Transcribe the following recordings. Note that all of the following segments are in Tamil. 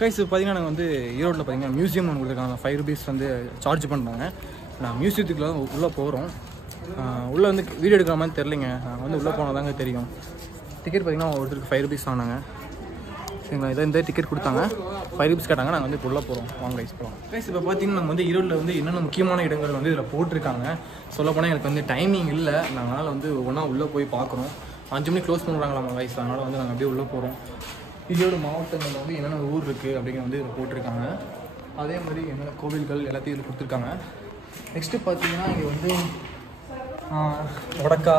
கைஸ் பார்த்தீங்கன்னா நாங்கள் வந்து ஈரோட்டில் பார்த்தீங்கன்னா மியூசியம் ஒன்று கொடுத்துருக்காங்க. 5 rupees வந்து சார்ஜ் பண்ணுறாங்க. நான் மியூசியத்துக்குள்ள உள்ளே போகிறோம். உள்ளே வந்து வீடியோ எடுக்கிற மாதிரி தெரிலிங்க. நாங்கள் வந்து உள்ளே போனால் தாங்க தெரியும். டிக்கெட் பார்த்தீங்கன்னா ஒருத்தருக்கு 5 rupees ஆனாங்க. சரிங்களா, இதை இந்த டிக்கெட் கொடுத்தாங்க, 5 rupees கேட்டாங்க. நாங்கள் வந்து உள்ளே போகிறோம். வாங்க கைஸ் போகிறோம். கைஸ் இப்போ பார்த்தீங்கன்னா நம்ம வந்து ஈரோட்டில் வந்து என்னென்ன முக்கியமான இடங்கள் வந்து இதில் போட்டிருக்காங்க. சொல்லப்போனால் எனக்கு வந்து டைமிங் இல்லை. நாங்கள் வந்து ஒவ்வொன்றா உள்ளே போய் பார்க்குறோம். 5 மணிக்கு க்ளோஸ் பண்ணுறாங்களாமா கைஸ். அதனால் வந்து நாங்கள் அப்படியே உள்ளே போகிறோம். ஈரோடு மாவட்டங்களில் வந்து என்னென்ன ஊர் இருக்குது அப்படிங்கிற வந்து இதில் போட்டிருக்காங்க. அதே மாதிரி என்னென்ன கோவில்கள் எல்லாத்தையும் இதில் கொடுத்துருக்காங்க. நெக்ஸ்ட்டு பார்த்தீங்கன்னா இங்கே வந்து உடக்கா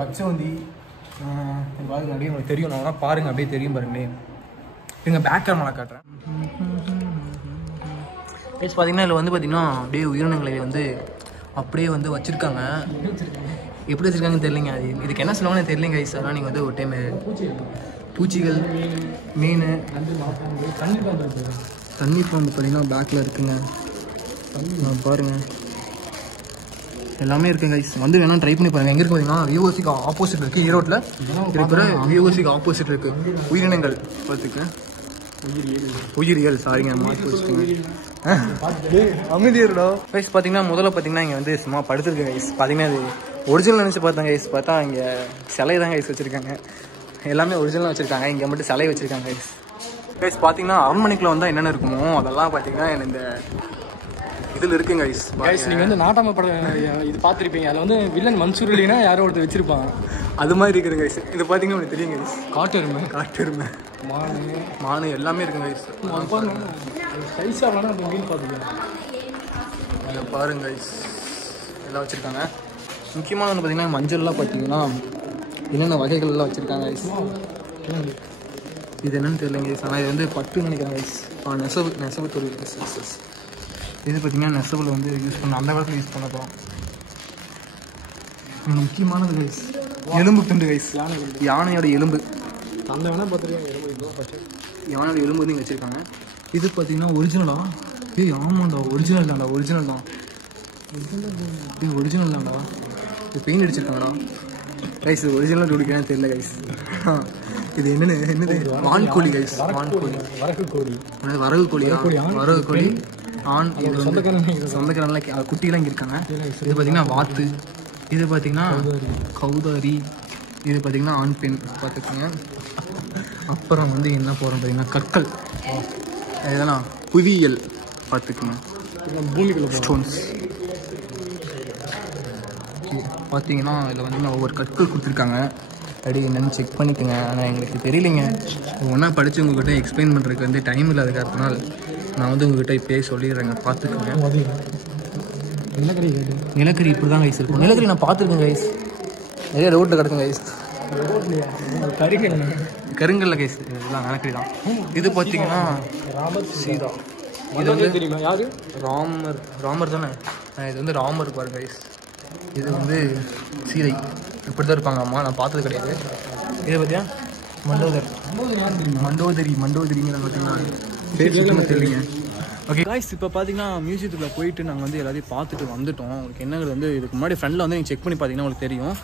பச்சோந்தி பாருங்க, அப்படியே உங்களுக்கு தெரியும். நான் பாருங்கள், அப்படியே தெரியும் பாருங்களேன். எங்கள் பேக் கேமரா காட்டுறேன். ப்ளஸ் பார்த்தீங்கன்னா இதில் வந்து பார்த்தீங்கன்னா அப்படியே உயிரினங்களை வந்து அப்படியே வந்து வச்சுருக்காங்க. எப்படி வச்சுருக்காங்கன்னு தெரியலைங்க. அது இதுக்கு என்ன சொல்லுவாங்கன்னு தெரியலைங்க கைஸ். அதனால் நீங்கள் வந்து ஒரு டைம் பூச்சிகள், மீன், தண்ணி பாம்பு பார்த்தீங்கன்னா பேக்கில் இருக்குங்க. பாருங்கள், எல்லாமே இருக்குங்க கைஸ். வந்து வேணால் ட்ரை பண்ணி பாருங்கள். எங்கே இருக்குது பார்த்தீங்கன்னா விஓசிக்கு ஆப்போசிட் இருக்குது. ஈரோட்டில் இருக்கிற விஓசிக்கு ஆப்போசிட் இருக்குது. உயிரினங்கள் பார்த்துக்க, உயிரியல் சாரிங்க மாற்றி வச்சுக்கோங்க. அமைதியருடா கைஸ். பார்த்தீங்கன்னா முதல்ல பார்த்தீங்கன்னா இங்கே வந்து சும்மா படுத்துருக்கு கைஸ். பார்த்தீங்கன்னா அது ஒரிஜினல் நினச்சி பார்த்தாங்க கைஸ். பார்த்தா இங்கே சிலை தான் கைஸ் வச்சுருக்காங்க. எல்லாமே ஒரிஜினலாக வச்சுருக்காங்க. இங்கே மட்டும் சிலை வச்சுருக்காங்க கைஸ். கைஸ் பார்த்தீங்கன்னா அரண்மனைக்குள்ள வந்தால் என்னென்ன இருக்குமோ அதெல்லாம் பார்த்தீங்கன்னா இந்த இதில் இருக்குங்க கைஸ். கைஸ் நீங்கள் வந்து நாட்டாம படம் இது பார்த்துருப்பீங்க. அதில் வந்து வில்லன் மன்சூர் அலினா யாரோ ஒருத்தர் வச்சுருப்பாங்க. அது மாதிரி இருக்குது கைஸ். இது பார்த்தீங்கன்னா உங்களுக்கு தெரியும் கைஸ். காட்டெருமை மானு எல்லாமே இருக்குங்க கைஸ். சைஸாக வேணால் அந்த மீன் பார்த்துக்கலாம். அதை பாருங்க கைஸ், எல்லாம் வச்சுருக்காங்க. முக்கியமான ஒன்று பார்த்தீங்கன்னா மஞ்சள்லாம் பார்த்தீங்கன்னா என்னென்ன வகைகள்லாம் வச்சுருக்காங்க கைஸ். இது என்னன்னு தெரியலைங்க கைஸ். ஆனால் இது வந்து பட்டு நினைக்கிறேன் கைஸ். நெசவு தொழில் கைஸ். இது பார்த்தீங்கன்னா நெசவில் வந்து யூஸ் பண்ண அந்த காலத்தில் யூஸ் பண்ணப்போம். முக்கியமானது கைஸ் எலும்பு துண்டு கைஸ். யானையோட எலும்பு அந்த வேணால் பார்த்துருக்கேன். யானையோட எலும்பு வந்து இங்கே வச்சுருக்காங்க. இது பார்த்தீங்கன்னா ஒரிஜினலா? ஆமாண்டா, ஒரிஜினல் தான்டா. இது ஒரிஜினல் தான்டா. இது பெயிண்ட் அடிச்சிருக்காங்கடா கைஸ். இது ஒரிஜினல் டூடிக்கானு தெரியல கைஸ். இது என்னது வான்கோழி கைஸ். வான்கோழி, வரகு கோழி ஆண். இது சொந்தக்காரன்லாம் குட்டிலாம் இங்கே இருக்காங்க. இது பார்த்தீங்கன்னா வாத்து. இது பார்த்தீங்கன்னா கௌதாரி. இது பார்த்தீங்கன்னா ஆண் பெண் பார்த்துக்கோங்க. அப்புறம் வந்து என்ன போகிறோம் பார்த்தீங்கன்னா கற்கள். இதெல்லாம் புவியியல் பார்த்துக்கோங்க. பூமிக்குள்ள ஸ்டோன்ஸ் பார்த்தீங்கன்னா இதில் வந்து ஒவ்வொரு கற்கள் கொடுத்துருக்காங்க. அப்படி என்னென்னு செக் பண்ணிக்கோங்க. ஆனால் எங்களுக்கு தெரியலைங்க. ஒன்றா படித்து உங்கள்கிட்ட எக்ஸ்பிளைன் பண்ணுறதுக்கு வந்து டைம் இல்லாத காரணத்தினால் நான் வந்து உங்கள்கிட்ட இப்போயே சொல்லிடுறேங்க. பார்த்துக்கோங்க. நிலக்கரி இப்படி தான் கைஸ் இருக்கும். நிலக்கரி நான் பார்த்துருக்கேன் கைஸ். நிறைய ரோட்டில் கிடக்கும் கைஸ். கருங்கல்ல கைஸ். இதெல்லாம் நிலக்கரி தான். இது பார்த்தீங்கன்னா சீதா. இது வந்து தெரியுமா யாரு? ராமர் தானே. இது வந்து ராமர் பாருங்க கைஸ். இது வந்து சீதை. இப்படி தான் இருப்பாங்க. அம்மா நான் பார்த்தது கிடையாது. இதை பார்த்தியா மண்டோதரிங்கிற பார்த்தீங்கன்னா பேர் தெரியலைங்க. ஓகே கைஸ், இப்போ பார்த்தீங்கன்னா மியூசியத்துக்குள்ளே போயிட்டு நாங்கள் வந்து எல்லாத்தையும் பார்த்துட்டு வந்துட்டோம். உங்களுக்கு என்னங்கிறது வந்து இதுக்கு முன்னாடி ஃப்ரெண்டில் வந்து நீங்கள் செக் பண்ணி பார்த்தீங்கன்னா உங்களுக்கு தெரியும்.